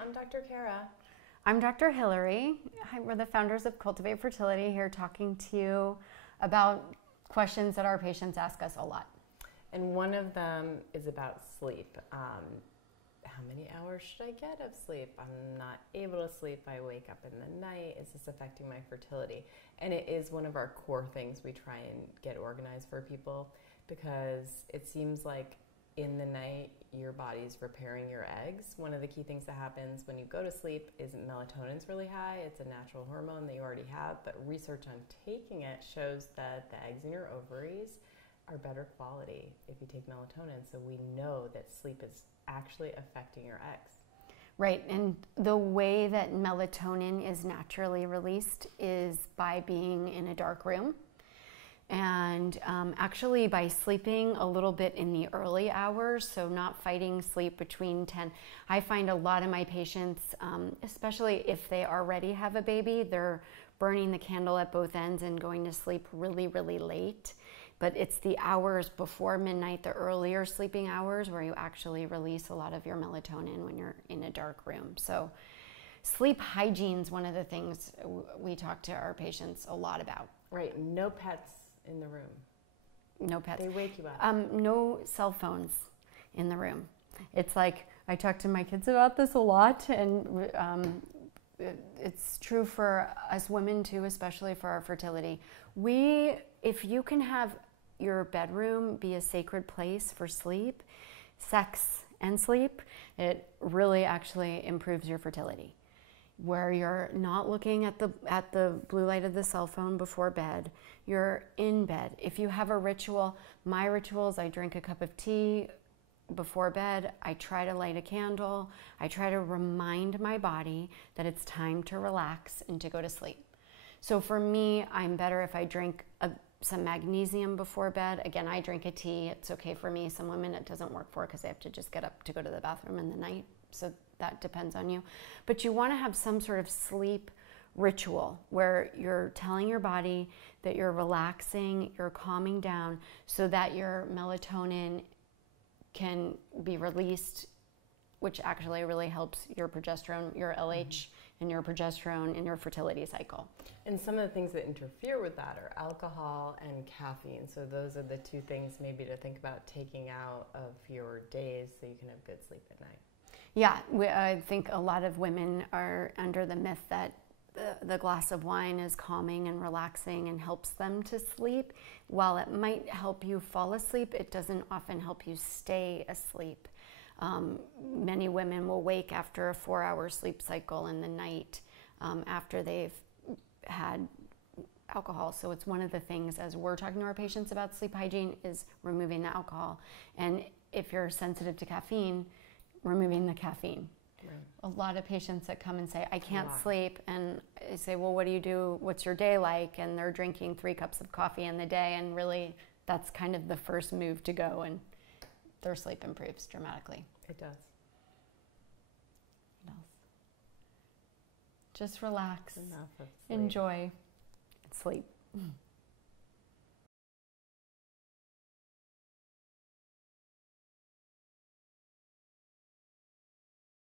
I'm Dr. Kara. I'm Dr. Hillary. Hi, we're the founders of Cultivate Fertility, here talking to you about questions that our patients ask us a lot. And one of them is about sleep. How many hours should I get of sleep? I'm not able to sleep. I wake up in the night. Is this affecting my fertility? And it is one of our core things we try and get organized for people, because it seems like in the night your body's repairing your eggs. One of the key things that happens when you go to sleep is melatonin's really high. It's a natural hormone that you already have, but research on taking it shows that the eggs in your ovaries are better quality if you take melatonin. So we know that sleep is actually affecting your eggs. Right, and the way that melatonin is naturally released is by being in a dark room. And actually by sleeping a little bit in the early hours, so not fighting sleep between 10. I find a lot of my patients, especially if they already have a baby, they're burning the candle at both ends and going to sleep really, really late. But it's the hours before midnight, the earlier sleeping hours, where you actually release a lot of your melatonin when you're in a dark room. So sleep hygiene is one of the things we talk to our patients a lot about. Right, no pets in the room. No pets. They wake you up. No cell phones in the room. It's like, I talk to my kids about this a lot, and it's true for us women too, especially for our fertility. If you can have your bedroom be a sacred place for sleep, sex and sleep, it really actually improves your fertility. Where you're not looking at the blue light of the cell phone before bed, you're in bed. If you have a ritual, my ritual is I drink a cup of tea before bed, I try to light a candle, I try to remind my body that it's time to relax and to go to sleep. So for me, I'm better if I drink some magnesium before bed. Again, I drink a tea, it's okay for me. Some women it doesn't work for because they have to just get up to go to the bathroom in the night. So that depends on you. But you want to have some sort of sleep ritual where you're telling your body that you're relaxing, you're calming down, so that your melatonin can be released, which actually really helps your progesterone, your LH, and your progesterone in your fertility cycle. And some of the things that interfere with that are alcohol and caffeine. So those are the two things maybe to think about taking out of your days so you can have good sleep at night. Yeah, I think a lot of women are under the myth that the glass of wine is calming and relaxing and helps them to sleep. While it might help you fall asleep, it doesn't often help you stay asleep. Many women will wake after a 4-hour sleep cycle in the night after they've had alcohol. So it's one of the things, as we're talking to our patients about sleep hygiene, is removing the alcohol. And if you're sensitive to caffeine, removing the caffeine. Right. A lot of patients that come and say, I can't sleep, and I say, well, what do you do? What's your day like? And they're drinking 3 cups of coffee in the day, and really that's kind of the first move to go, and their sleep improves dramatically. It does. What else? Just relax, Enough of sleep. Enjoy, and sleep.